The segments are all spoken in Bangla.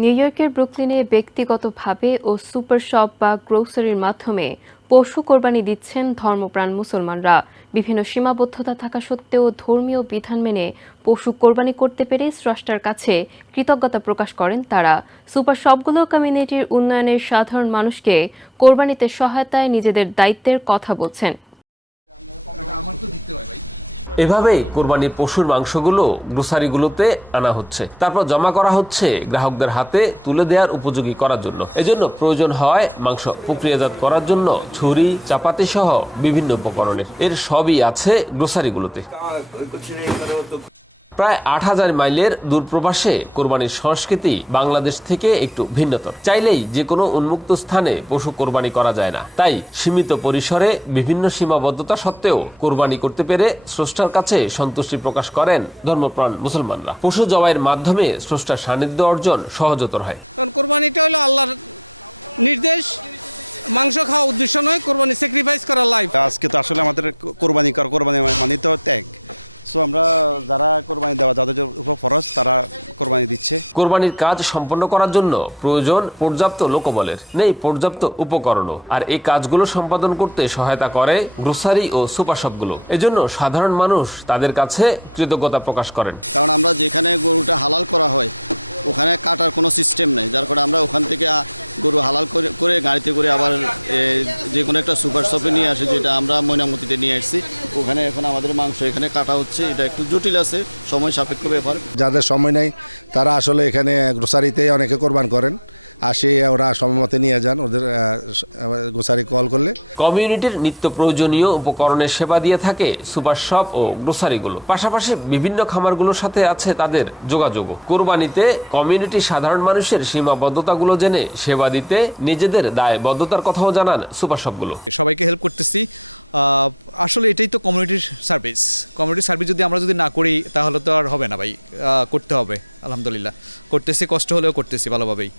নিউ ইয়র্কের ব্রুকলিনে ব্যক্তিগতভাবে ও সুপার শপ বা গ্রোসারির মাধ্যমে পশু কোরবানি দিচ্ছেন ধর্মপ্রাণ মুসলমানরা। বিভিন্ন সীমাবদ্ধতা থাকা সত্ত্বেও ধর্মীয় বিধান মেনে পশু কোরবানি করতে পেরে স্রষ্টার কাছে কৃতজ্ঞতা প্রকাশ করেন তারা। সুপার শপগুলো কমিউনিটির উন্নয়নের সাধারণ মানুষকে কোরবানিতে সহায়তায় নিজেদের দায়িত্বের কথা বলছেন। এভাবেই কোরবানির পশুর মাংসগুলো, গ্রোসারিগুলোতে আনা হচ্ছে। তারপর জমা করা হচ্ছে গ্রাহকদের হাতে তুলে দেওয়ার উপযোগী করার জন্য। এজন্য প্রয়োজন হয় মাংস প্রক্রিয়াজাত করার জন্য ছুরি, চাপাতি সহ বিভিন্ন উপকরণের। এর সবই আছে গ্রোসারিগুলোতে। প্রায় আট হাজার মাইলের দূরপ্রবাসে কোরবানির সংস্কৃতি বাংলাদেশ থেকে একটু ভিন্নতর। চাইলেই যে কোনো উন্মুক্ত স্থানে পশু কোরবানি করা যায় না। তাই সীমিত পরিসরে বিভিন্ন সীমাবদ্ধতা সত্ত্বেও কোরবানি করতে পেরে স্রষ্টার কাছে সন্তুষ্টি প্রকাশ করেন ধর্মপ্রাণ মুসলমানরা। পশু জবাইয়ের মাধ্যমে স্রষ্টার সান্নিধ্য অর্জন সহজতর হয়। কারণ কোরবানিটা হলো আল্লাহর নির্দেশ। মাংস খাওয়া উদ্দেশ্য নয় কোরবানি স্যাক্রিফাইস করা লাইফ আজকে তো আসলে আমাদের কোরবানি কর কোরবানি মানে তো ত্যাগ। সো আমরা যারা কোরবানি দেওয়া যাদের উপর ফরজ তারা কোরবানি দিচ্ছে। কোরবানির কাজ সম্পন্ন করার জন্য প্রয়োজন পর্যাপ্ত লোকবলের নেই পর্যাপ্ত উপকরণও। আর এই কাজগুলো সম্পাদন করতে সহায়তা করে গ্রোসারি ও সুপারশপগুলো এজন্য সাধারণ মানুষ তাদের কাছে কৃতজ্ঞতা প্রকাশ করেন। কারণ আমরা যেখানে গরুটা হালাল করা হয় ওখানে কাটার কোনো সিস্টেম নেই। যার কারণে আমরা ওখান থেকে গরু হালাল করে করে গাড়িতে করে আবার যে কোনো একটা সুপার শপে নিয়ে আসে, যেটা আমরা ময়নামতিতে নিয়ে আসছি। ওখানে এখন আমাদের মাংস এখানে কাটা হচ্ছে। এটা একটু জটিল আছে, সময় সাপেক্ষ ব্যাপার। যাদের সময় নেই, তারা আসলে এখানে গ্রোসারিতে অনেকে কোরবান করেন। আসে ওরা সময় মতো নিয়ে যান ওদের গ্রোসারি কল করলে। কমিউনিটির নিত্য প্রয়োজনীয় উপকরণের সেবা দিয়ে থাকে সুপার শপ ও গ্রোসারিগুলো। পাশাপাশি বিভিন্ন খামারগুলোর সাথে আছে তাদের যোগাযোগও। কোরবানিতে কমিউনিটি সাধারণ মানুষের সীমাবদ্ধতাগুলো জেনে সেবা দিতে নিজেদের দায়বদ্ধতার কথাও জানান সুপার শপগুলো। সবাইকে হেল্প করতেছি। আহ, আসলে এটাই তো কমিউনিটির সার্ভিস কমিউনিটি সার্ভিস যদি আমরা যদি না করি তাহলে তো আর হবে না ভাই। করতে হবে আলহামদুলিল্লাহ। করতেছি কষ্ট হলেও করতেছি ভালোভাবেই।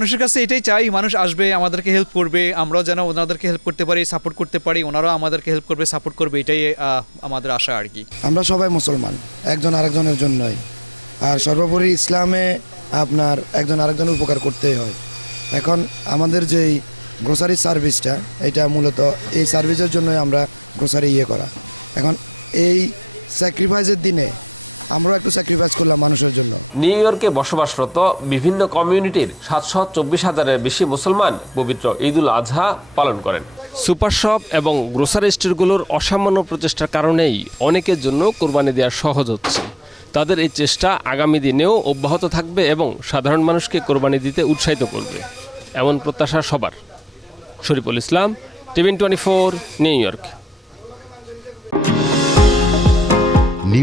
মানুষের কাছে এটাই চাই, মানুষ আসবে, আমাদেরকে হেল্প করবে, আমরাও যেন ওনাদেরকে হেল্প করতে পারি সাপোর্ট করতে পারি, ওনারাও আমাদেরকে হেল্প করবে সাপোর্ট করবে, এটাই আমাদের আশা আর কি। আমরা সবাই মুসলমান, একজন আরেকজনের জন্যই। আর সর্বোপরি ইসলামে আপনার একজন আরেকজনের উপকার করতেই হয়। এখন আমাদের যেই গ্রোসারি সার্ভিসটা এটা মূলত এই সার্ভিসের জন্যই আমরা গ্রোসারি ইয়ে করা। এখন এই স্যাক্রিফাইসের দিনে আমরাও একটু স্যাক্রিফাইস করলাম মানুষের জন্য। নিউ ইয়র্কে বসবাসরত বিভিন্ন কমিউনিটির সাতশো চব্বিশ হাজারের বেশি মুসলমান পবিত্র ঈদুল আজহা পালন করেন। সুপার শপ এবং গ্রোসারি স্টোরগুলোর অসামান্য প্রচেষ্টার কারণেই অনেকের জন্য কোরবানি দেওয়া সহজ হচ্ছে। তাদের এই চেষ্টা আগামী দিনেও অব্যাহত থাকবে এবং সাধারণ মানুষকে কোরবানি দিতে উৎসাহিত করবে। এমন প্রত্যাশা সবার। Shariful Islam TVN twenty four New York.